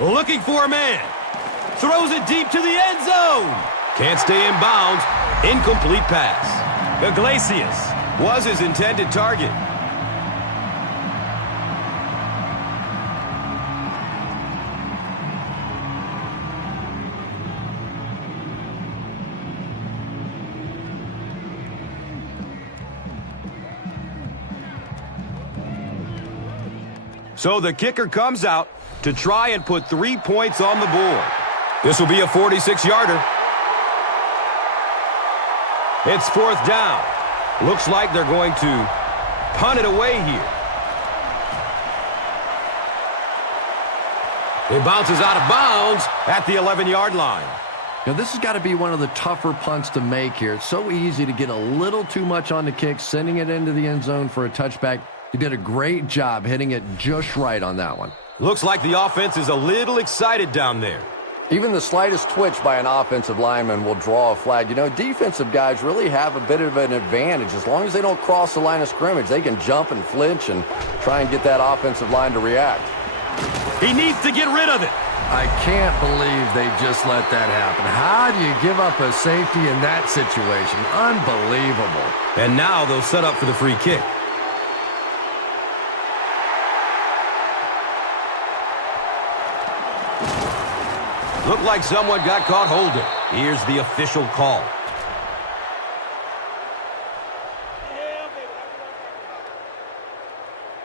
Looking for a man. Throws it deep to the end zone. Can't stay in bounds. Incomplete pass. Iglesias was his intended target. So the kicker comes out to try and put 3 points on the board. This will be a 46-yarder. It's 4th down. Looks like they're going to punt it away here. It bounces out of bounds at the 11-yard line. Now, this has got to be one of the tougher punts to make here. It's so easy to get a little too much on the kick, sending it into the end zone for a touchback. He did a great job hitting it just right on that one. Looks like the offense is a little excited down there. Even the slightest twitch by an offensive lineman will draw a flag. You know, defensive guys really have a bit of an advantage. As long as they don't cross the line of scrimmage, they can jump and flinch and try and get that offensive line to react. He needs to get rid of it. I can't believe they just let that happen. How do you give up a safety in that situation? Unbelievable. And now they'll set up for the free kick. Looked like someone got caught holding. Here's the official call.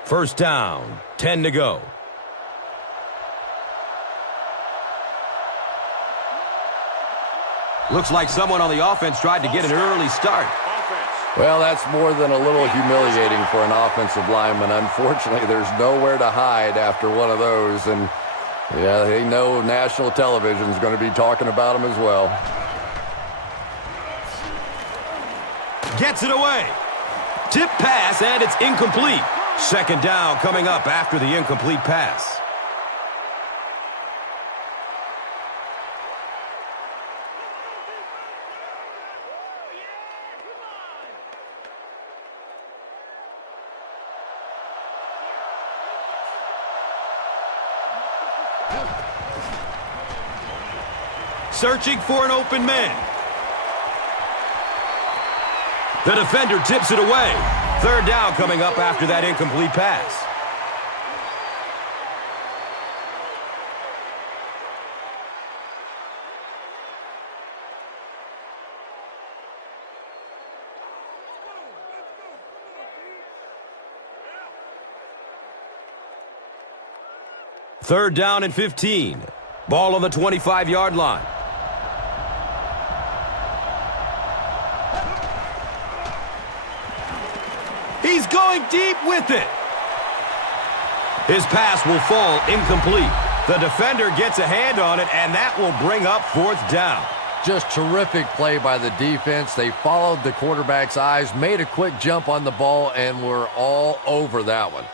First down, 10 to go. Looks like someone on the offense tried to get an early start. Well, that's more than a little humiliating for an offensive lineman. Unfortunately, there's nowhere to hide after one of those, and yeah, they know national television is going to be talking about them as well. Gets it away. Tip pass, and it's incomplete. Second down coming up after the incomplete pass. Searching for an open man. The defender tips it away. Third down coming up after that incomplete pass. Third down and 15. Ball on the 25-yard line. He's going deep with it. His pass will fall incomplete. The defender gets a hand on it, and that will bring up fourth down. Just terrific play by the defense. They followed the quarterback's eyes, made a quick jump on the ball, and were all over that one.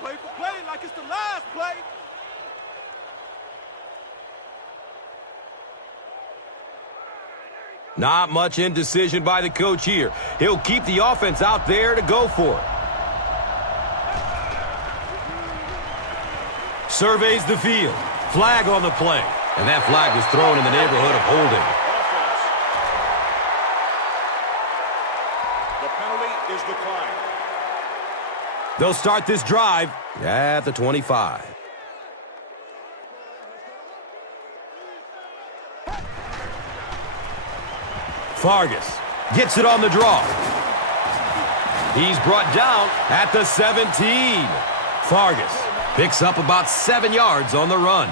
Play for play like it's the last play. Not much indecision by the coach here. He'll keep the offense out there to go for it. Surveys the field. Flag on the play. And that flag was thrown in the neighborhood of holding. The penalty is declined. They'll start this drive at the 25. Fargas gets it on the draw. He's brought down at the 17. Fargas picks up about 7 yards on the run.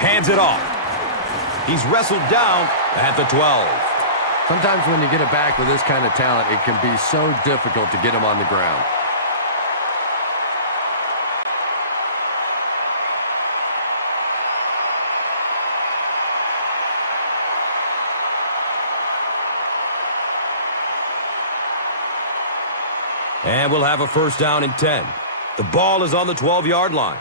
Hands it off. He's wrestled down at the 12. Sometimes when you get it back with this kind of talent, it can be so difficult to get him on the ground. And we'll have a first down and 10. The ball is on the 12-yard line.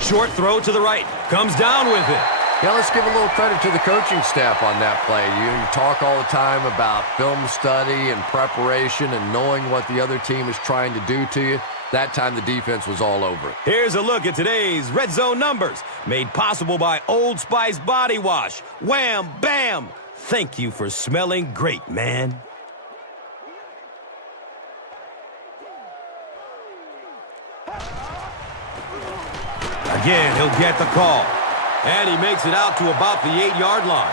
Short throw to the right. Comes down with it. Yeah, let's give a little credit to the coaching staff on that play. You talk all the time about film study and preparation and knowing what the other team is trying to do to you. That time the defense was all over it. Here's a look at today's Red Zone numbers. Made possible by Old Spice Body Wash. Wham, bam. Thank you for smelling great, man. Again, he'll get the call. And he makes it out to about the 8-yard line.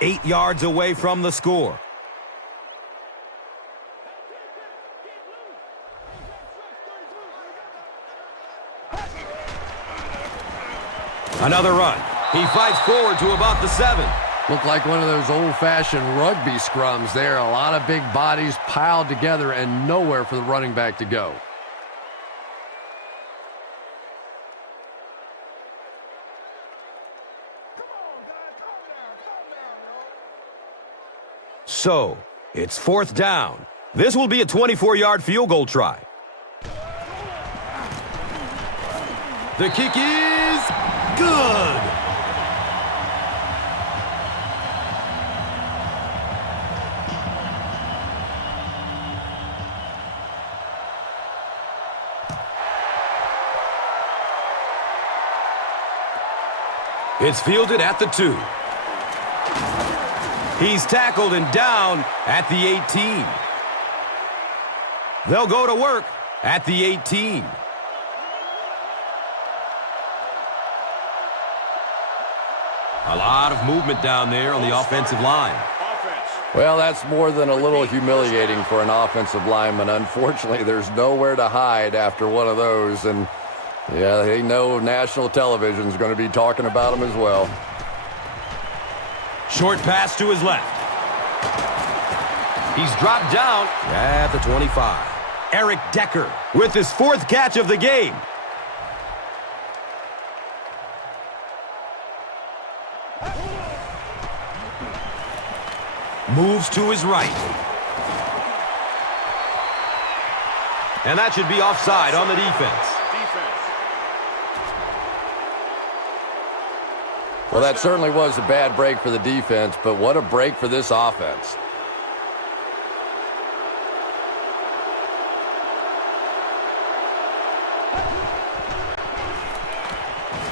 Eight yards away from the score. Another run. He fights forward to about the 7. Looked like one of those old-fashioned rugby scrums there. A lot of big bodies piled together and nowhere for the running back to go. So, it's 4th down. This will be a 24-yard field goal try. The kick is good. It's fielded at the 2. He's tackled and down at the 18. They'll go to work at the 18. A lot of movement down there on the offensive line. Well, that's more than a little humiliating for an offensive lineman. Unfortunately, there's nowhere to hide after one of those, and yeah, they know national television is going to be talking about him as well. Short pass to his left. He's dropped down at the 25. Eric Decker with his 4th catch of the game. Moves to his right. And that should be offside on the defense. Well, that certainly was a bad break for the defense, but what a break for this offense.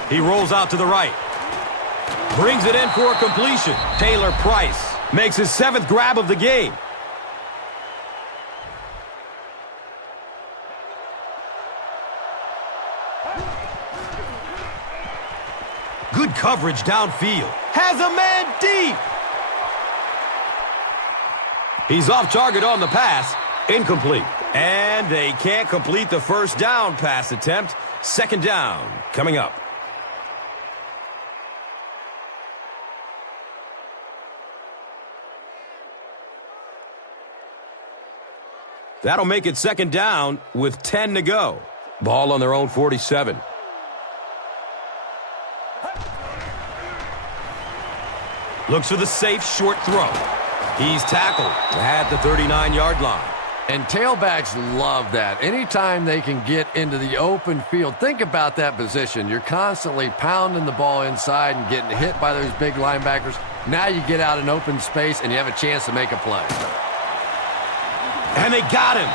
He rolls out to the right. Brings it in for a completion. Taylor Price makes his 7th grab of the game. Good coverage downfield. Has a man deep. He's off target on the pass. Incomplete. And they can't complete the 1st down pass attempt. 2nd down coming up. That'll make it 2nd down with 10 to go. Ball on their own 47. Looks for the safe short throw. He's tackled at the 39-yard line. And tailbacks love that. Anytime they can get into the open field, think about that position. You're constantly pounding the ball inside and getting hit by those big linebackers. Now you get out in open space and you have a chance to make a play. And they got him.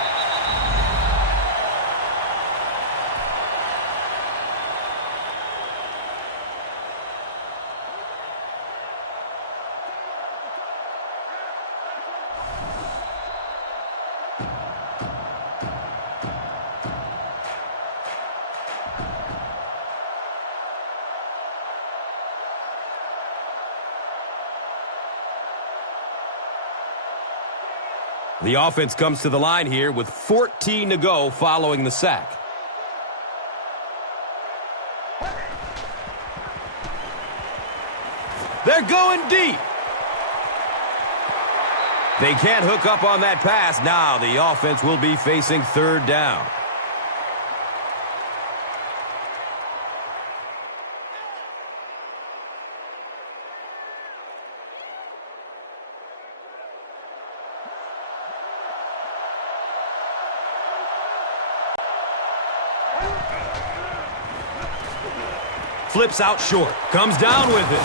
The offense comes to the line here with 14 to go following the sack. They're going deep. They can't hook up on that pass. Now the offense will be facing 3rd down. Flips out short. Comes down with it.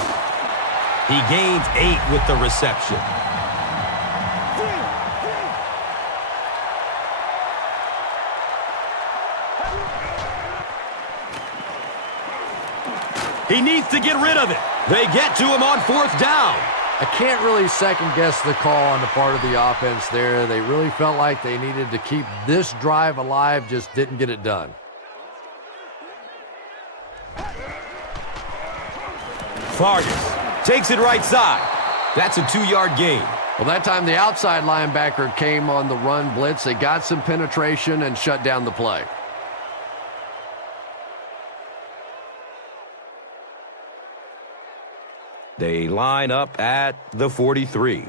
He gains 8 with the reception. He needs to get rid of it. They get to him on 4th down. I can't really second-guess the call on the part of the offense there. They really felt like they needed to keep this drive alive, just didn't get it done. Vargas takes it right side. That's a 2-yard gain. Well, that time the outside linebacker came on the run blitz. They got some penetration and shut down the play. They line up at the 43.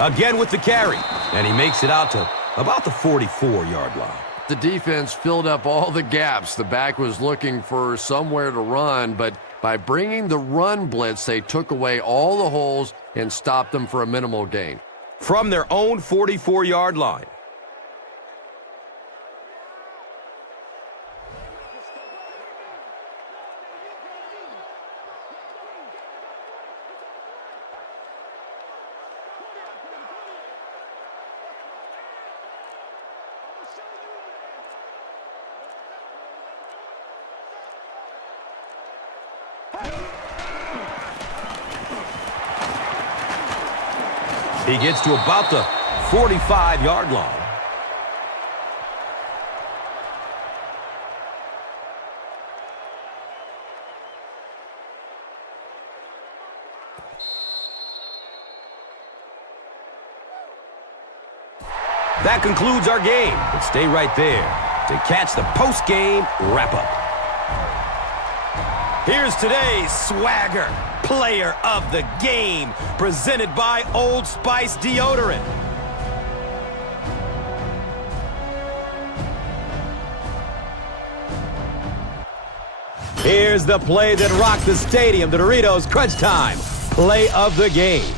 Again with the carry, and he makes it out to about the 44-yard line. The defense filled up all the gaps. The back was looking for somewhere to run, but by bringing the run blitz, they took away all the holes and stopped them for a minimal gain. From their own 44-yard line. He gets to about the 45-yard line. That concludes our game. But stay right there to catch the post-game wrap-up. Here's today's swagger player of the game, presented by Old Spice Deodorant. Here's the play that rocked the stadium, the Doritos Crunch Time play of the game.